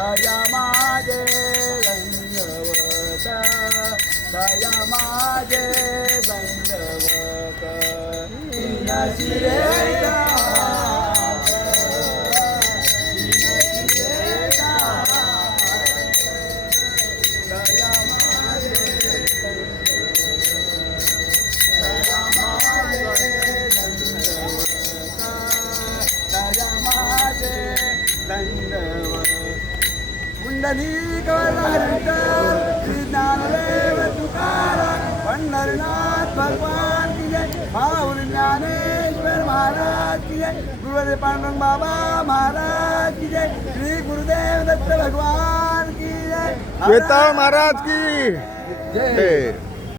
दया माझे दंडवत दया माझे दंडवत तीन शिरे कुंडली गौरहरिकर श्री ज्ञानदेव तुकाराम पंढरनाथ भगवान की जय माऊली ज्ञानेश्वर महाराज की जय गुरुदेव पांडुरंग बाबा महाराज की जय श्री गुरुदेव दत्त भगवान की जय श्वेता महाराज की जय।